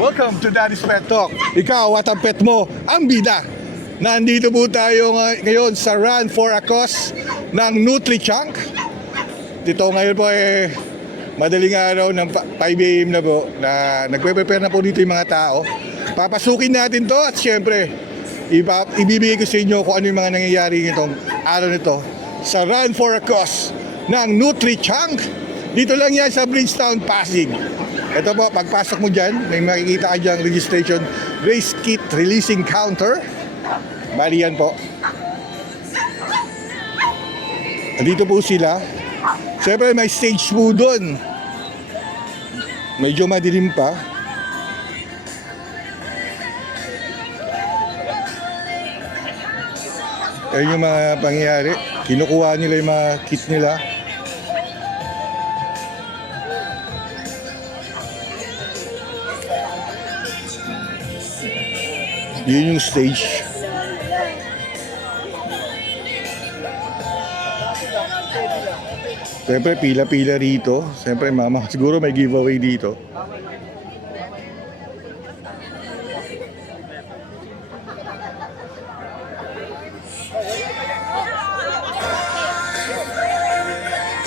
Welcome to Daddy's Pet Talk. Ikaw at ang pet mo, ang bida. Nandito po tayo ngayon sa Run for a Cause ng Nutri-Chunk. Dito ngayon po madaling araw ng 5 AM na po na nagpe-prepare na po dito yung mga tao. Papasukin natin to at syempre ibibigay ko sa inyo kung ano yung mga nangyayari nitong araw nito sa Run for a Cause ng Nutri-Chunk. Dito lang yan sa Bridgetown, Pasig. Ito po, pagpasok mo dyan, may makikita ka dyan registration race kit releasing counter. Bali yan po. Dito po sila. Siyempre may stage po doon. Medyo madilim pa. Ayun yung mga pangyayari. Kinukuha nila yung mga kit nila. Yun yung stage. Siyempre pila-pila rito. Siyempre mama, siguro may giveaway dito.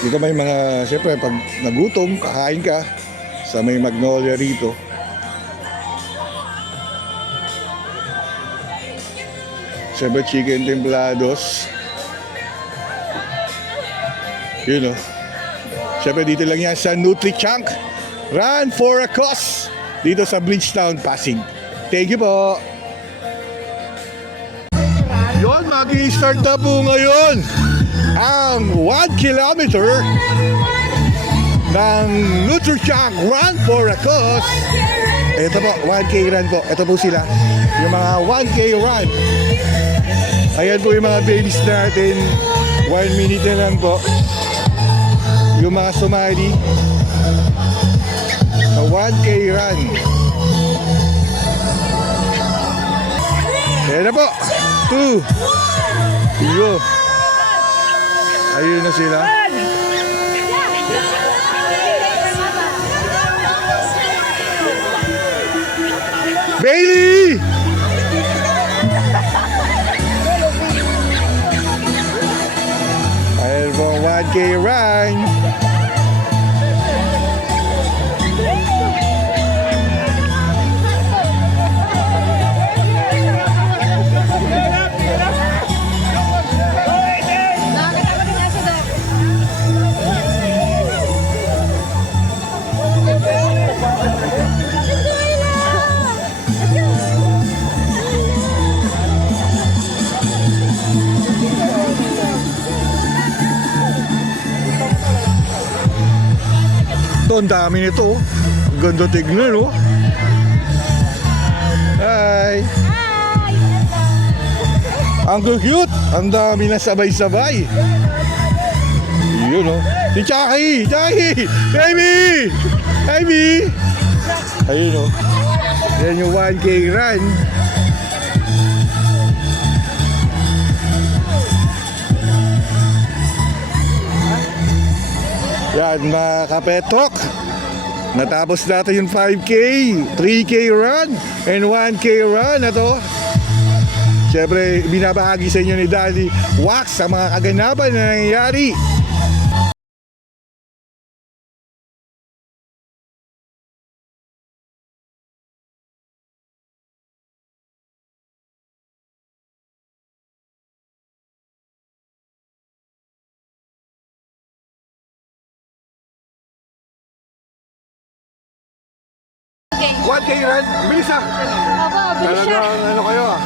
Dito may mga, siyempre pag nagutom, kakain ka sa may Magnolia rito. Siyempre chicken templados. Yun o. Siyempre dito lang yan sa Nutri-Chunk. Run for a Cause. Dito sa Bridgetown, Pasig. Thank you po. Yun, mag-i-start na po ngayon ang 1 kilometer ng Nutri-Chunk Run for a Cause. Ito po, 1K run po. Ito po sila. Yung mga 1K run. Ayan po yung mga babies natin. 1 minute na lang po. Yung mga sumali sa 1K run. Ayan na po. 2. Yo. Ayun na sila. Bailey! Ayan po, 1K run. Ang dami nito. Ang ganda tignan, no? Hi! Hi! Ang cute! Ang dami na sabay-sabay. Yun, no? Si Chucky! Chucky! Baby! Baby! Ayun, no? Yan yung 1K run. Yan mga kapetok, natapos natin yung 5K, 3K run, and 1K run na to. Siyempre, binabahagi sa inyo ni Daddy Wax sa mga kaganapan na nangyayari. Okay. 1K run, bilis ah! Ako, bilis siya. Talagang ano kayo ah.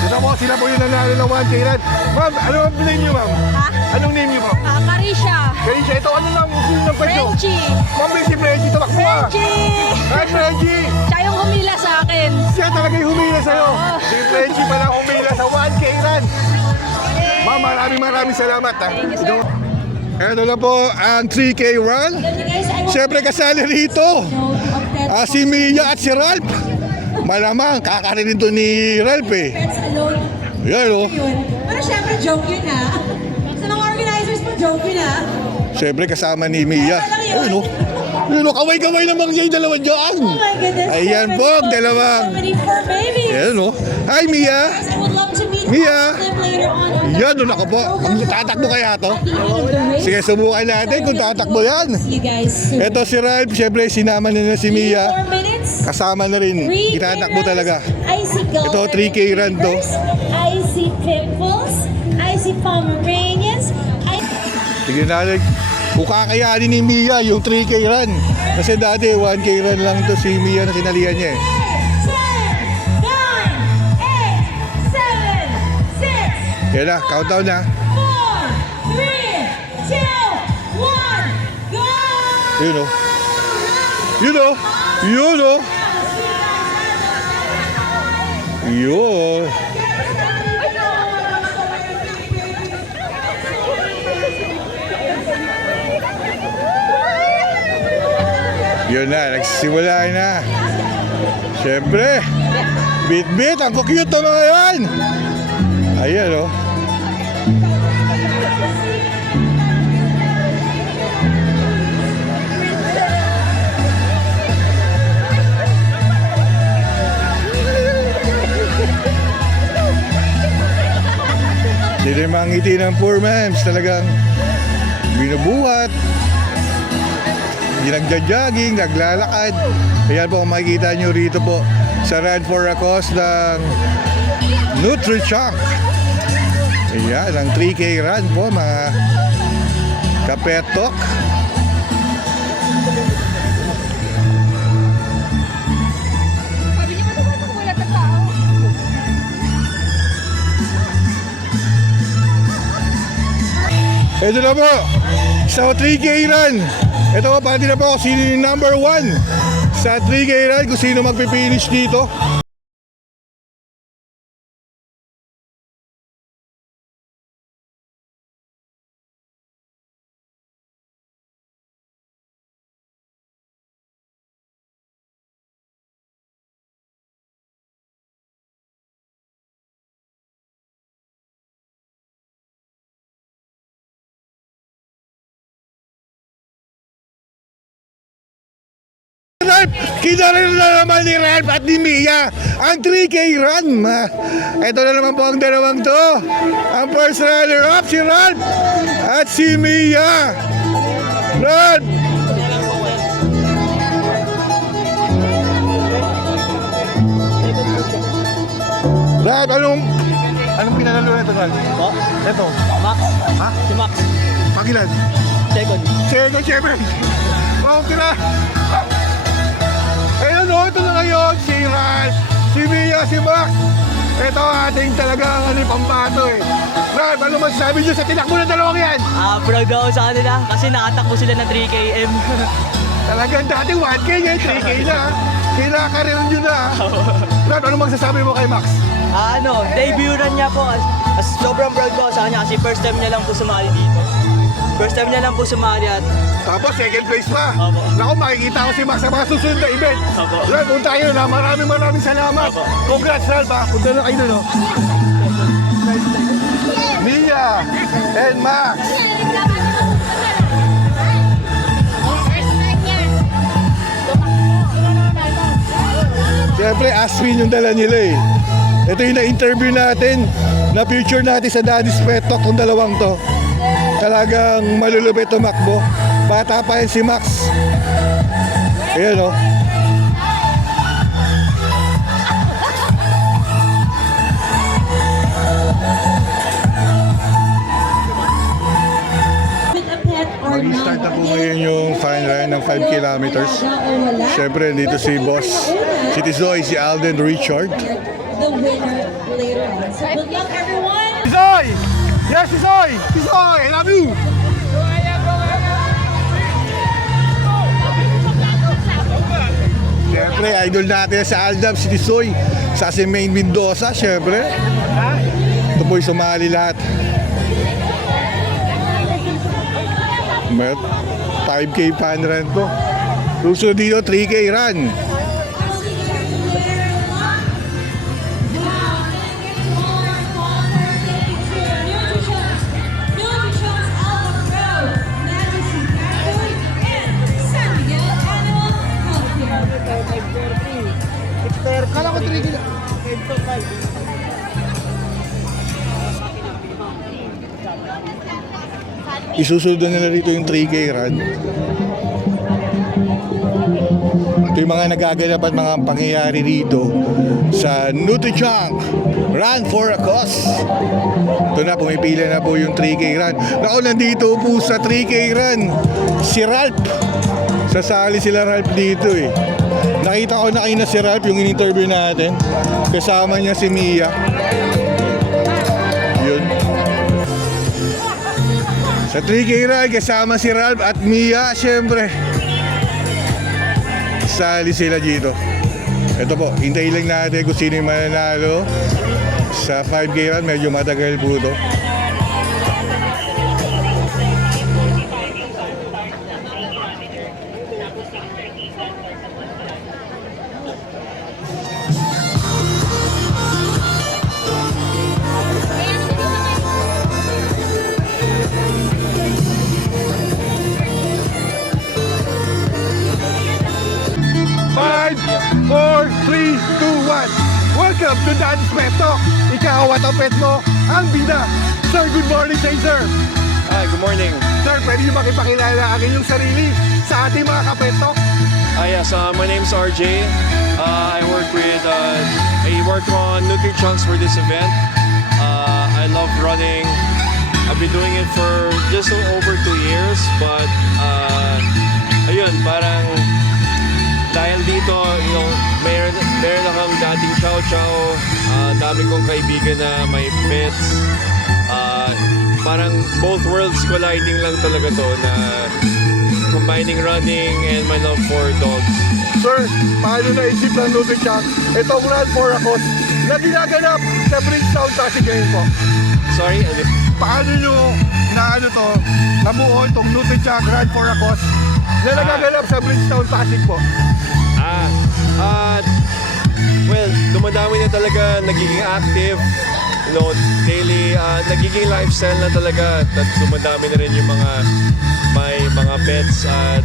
Ito po, sila po yung nanalo ng 1K run. Ma'am, ano ang name nyo, ma'am? Ha? Anong name nyo, ma'am? Carisha. Karisha, ito ano lang ng kwento? Frenchie. Ma'am, si Frenchie, tumakbo ka. Frenchie. Hi, Frenchie! Siya yung humila sa akin. Siya talaga yung humila sa'yo. Oo. Si Frenchie pala humila sa 1K run. Ma'am, maraming salamat. Ha? Ito na po ang 3K run. Siyempre kasali rito si Mia at si Ralph. Malamang kakarinig to ni Ralph eh. Yan o. Pero syempre, joke yun ha. Sa mga organizers mo, joke yun ha. Siyempre kasama ni Mia. Ayun o. Ayun o, kaway-kaway naman siya yung dalawa dyan. Oh my goodness. Ayan so po, many dalawang. So many fur babies. Ayan o. Hi Mia. I would love to meet Mia. all of them later on. Yan o, nako po. Ang tatakbo kaya to? Sige, subukan natin kung tatakbo yan. You guys soon. Ito si Ralph, siyempre sinama na si Mia. 4 minutes. Kasama na rin. 3K Itatakbo runs. talaga. I see golden Ito, 3K run to. retrievers. I see pitbulls. I see Pomeranians. Sige natin. Kung kakayanin ni Mia yung 3K run. Kasi dati 1K run lang to si Mia na sinalihan niya eh. 10, 9, 8, 7, 6, Yan na, countdown na. 4, 3, 2, 1, go! Yun o. Yun o. Yun o. Yun. Yun na, nagsisimula na. Siyempre, bit-bit, ang cute na mga yan. Ayan o. Hindi na ngiti ng poor mams, talagang binubuhat. Nagja-jogging, naglalakad. Ayan po ang makikita nyo rito po sa Run for a Cause ng Nutri-Chunk. Ayan, ang 3K run po mga kapetok. Sabi niya matagulat ang tao. Ito na po, sa 3K run. Ito po, pati na po sino yung number 1 sa 3K run, kung sino magpipinish dito. Ralph, kinarin na naman ni Ralph at ni Mia ang 3K run. Ito na naman po ang dalawang to. Ang first runner-up si Ralph at si Mia. Ralph! Ralph, anong pinanalo na ito, Ralph? Ito. Max. Ha? Si Max. Pakilan? Second. Second, syempre. Okay na. Ayun o, ito na ngayon, si Ralph, si Mia, si Max. Ito ang ating talagang pambato eh. Ralph, ano masasabi nyo sa tinakbo ng dalawang yan? Proud ako sa kanila kasi nakatakbo sila ng 3km. Talagang dati 1K ngayon, 3K na. Kinakarin nyo na. Ralph, ano magsasabi mo kay Max? Debut run niya po. Sobrang proud ko sa kanya kasi first time niya lang po sumali dito. First time niya lang po sumali at Tapos second place pa. Opo. Naku, makikita ko si Max sa mga susunod na event. Opo. Ralph, punta kayo na. Maraming salamat. Opo. Congrats, Ralph. Punta na kayo doon. Oh. Mia and Max. Siyempre, Aswin yung dala nila eh. Ito yung na-interview natin, na-feature natin sa Daddy's Pet Talk, kung dalawang to. Talagang malulupit tumakbo. Bata pa yan si Max. Ayan o. Mag-start na po ngayon yung fine run ng 5 kilometers. Siyempre, dito si Boss, si Tizoy, si Alden Richard. The winner later on. So good luck everyone. Tizoy! Yes, Tizoy! Tizoy, I love you! Siyempre, idol natin sa Aldab, si Tizoy. Sa si Maine Mendoza, siyempre. Ito po'y sumali lahat. 5K fan run po. Susunod dito, 3K run. Isusunod na nila rito yung 3K run. Ito yung mga nagaganap at mga pangyayari rito sa NutriChunk Run for a Cause. Ito na, pumipila na po yung 3K run. Naku, nandito po sa 3K run si Ralph. Sasali sila Ralph dito eh. Nakita ko na kayo na si Ralph yung in-interview natin. Kasama niya si Mia. Yun. Sa 3K run, kasama si Ralph at Mia, syempre. Sali sila dito. Ito po, hintayin lang natin kung sino yung mananalo. Sa 5K run, medyo matagal po ito. Five, four, three, two, one. Welcome to Daddy's Pet Talk. Ikaw at ang pet mo, ang bida. Sir, good morning sa inyo, sir. Hi, good morning. Sir, pwede niyo makipakilala ang inyong sarili sa ating mga kapet talk? Yes, my name's RJ. I work on NutriChunks for this event. I love running. I've been doing it for just over 2 years, but ayun, parang dahil dito, meron akong dating chow-chow, dami kong kaibigan na may pets. Parang both worlds colliding lang talaga to, na combining running and my love for dogs. Sir, paano naisip ng NutriChunk itong Run for a Cause na ginaganap sa Bridgetown, Pasig ngayon po? Sorry, Paano nyo nabuo itong NutriChunk Run for a Cause na nagaganap sa Bridgetown, Pasig po? well, dumadami na talaga nagiging active, daily, nagiging lifestyle na talaga, at dumadami na rin yung may mga pets, at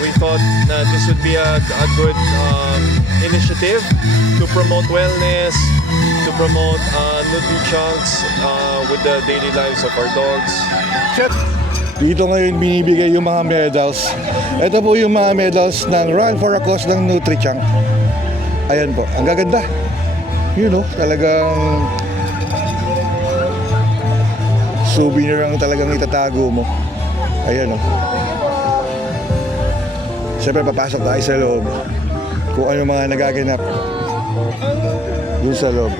we thought na this would be a good initiative to promote wellness, to promote NutriChunks with the daily lives of our dogs. Dito ngayon binibigay yung mga medals. Ito po yung mga medals ng Run for a Cause ng NutriChunk. Ayan po, ang gaganda. Talagang souvenir ang talagang itatago mo. Ayan Siyempre papasok tayo sa loob kung ano mga nagaganap dun sa loob.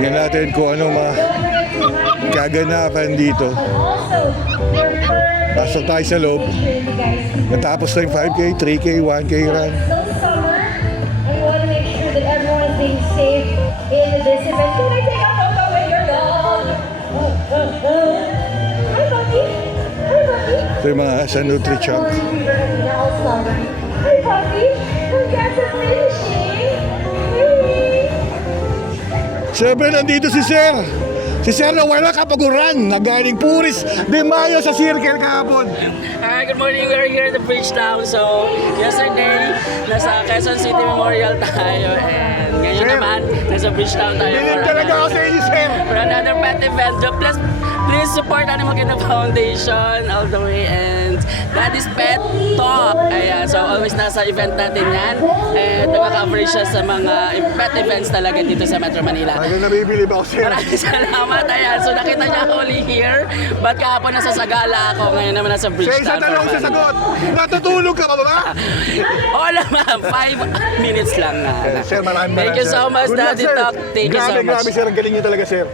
Tingnan natin kung ano mga kaganapan dito. Pasok tayo sa loob. Natapos na yung 5K, 3K, 1K run. I want to make sure that everyone's being safe in this event. Can I take a photo with your dog? Hi, puppy. Hi, puppy. Ito yung mga sa NutriChunk. Hi, puppy. Congrats on finishing. Siyempre nandito si Sir. Si Sir na wala kapaguran na galing Puris de Mayo sa Circle kahapon. Hi, good morning. We're here at the Bridgetown. So, yesterday, nasa Quezon City Memorial tayo. And ngayon Sir, naman, nasa Bridgetown tayo Bilib talaga ako sa inyo, Sir. for another pet event. So, please support Animal Kingdom Foundation all the way. And that is Pet Talk. Ayan, so always nasa event natin yan. And nagka-coverage siya sa mga pet events talaga dito sa Metro Manila. Talagang nabibilib ako, Sir. Maraming salamat. Ayan, so nakita niya ako uli here. But kahapon nasa Sagala ako, ngayon naman nasa Sa Bridgetown. isa tanong sa sagot, natutulog ka pa ba? Oo naman, 5 minutes lang na. Sir, maraming Thank you so much, Good luck, Daddy sir. Talk. Thank you so much. Grabe, Sir. Ang galing niyo talaga, Sir.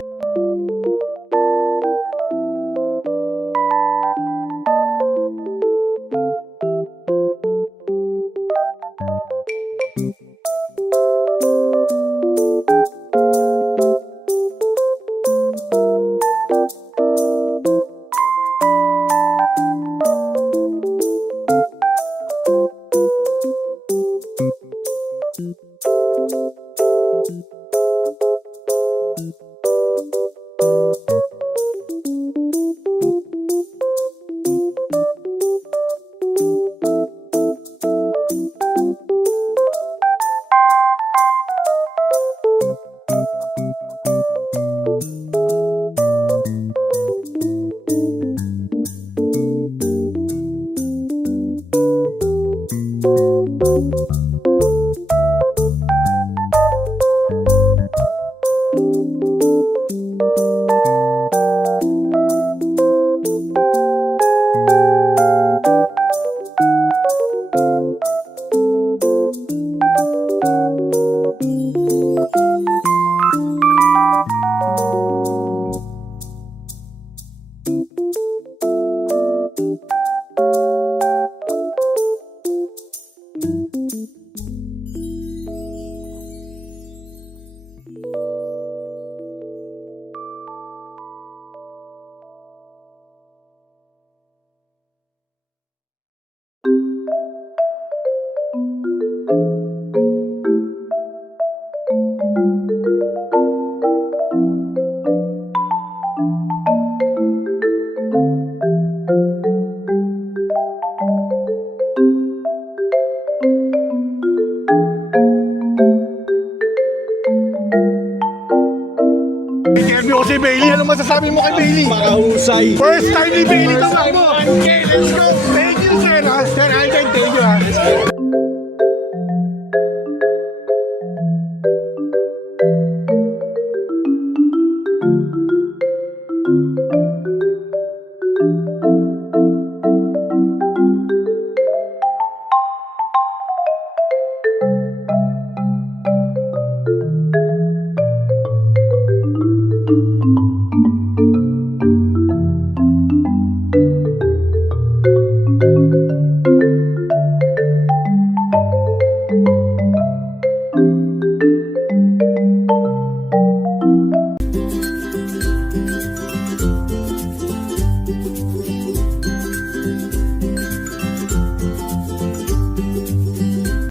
Bailey. Napakahusay. First time ni Bailey tumakbo. Okay, let's go. Thank you, sir. Sir Alden, thank you.